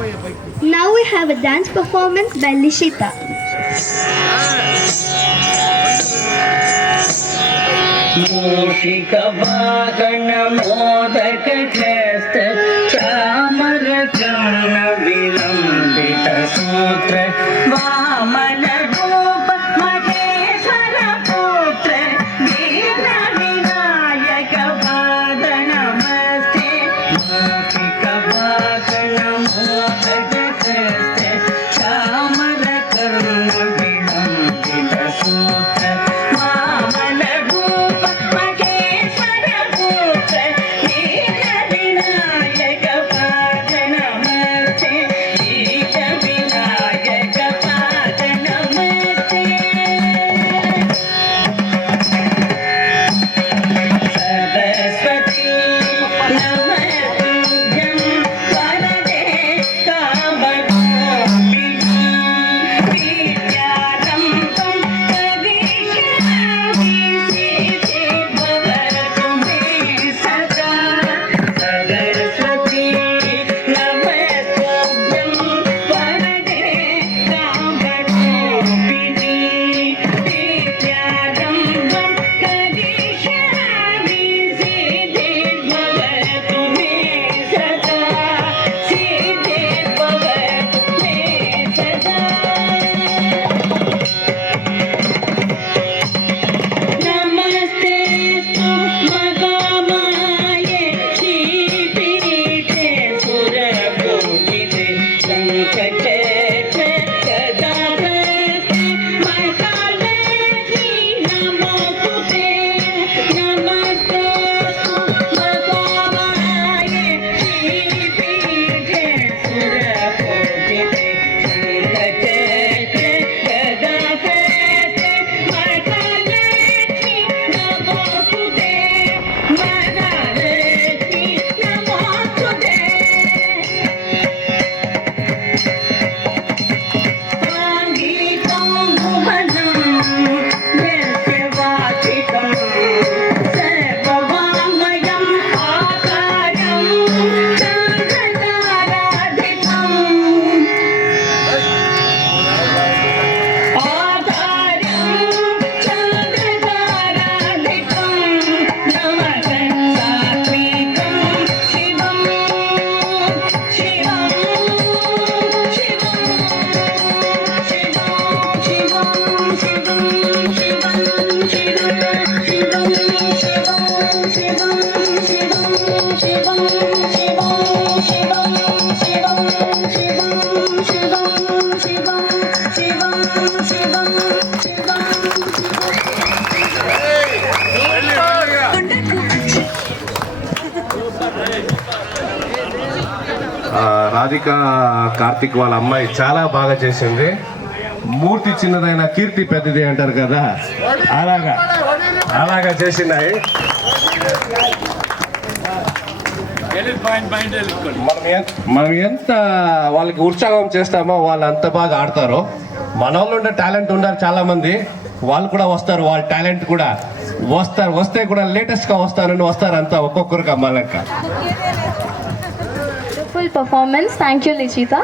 Now we have a dance performance by Lishita. मूषिक वाहन मोदक ख्यस्त चामर चरण विलंबित सूत्र वामन रूप महेश्वर पुत्र दीन विनायक पाद नमस्ते मूषिक वाहन मोदक ख्यस्त चामर चरण विलंबित सूत्र वामन రాధిక కార్తిక్ వాళ్ళ అమ్మాయి చాలా బాగా చేసింది. మూర్తి చిన్నదైన కీర్తి పెద్దది అంటారు కదా, అలాగా చేసినాయి. మనం ఎంత వాళ్ళకి ఉత్సాహం చేస్తామో వాళ్ళు అంత బాగా ఆడతారు. మన వాళ్ళు ఉండే టాలెంట్ ఉన్నారు చాలా మంది, వాళ్ళు కూడా వస్తారు, వాళ్ళ టాలెంట్ కూడా వస్తే కూడా లేటెస్ట్ గా వస్తారు అంతా ఒక్కొక్కరికి అమ్మాలక్క. Full performance. Thank you, Lichita.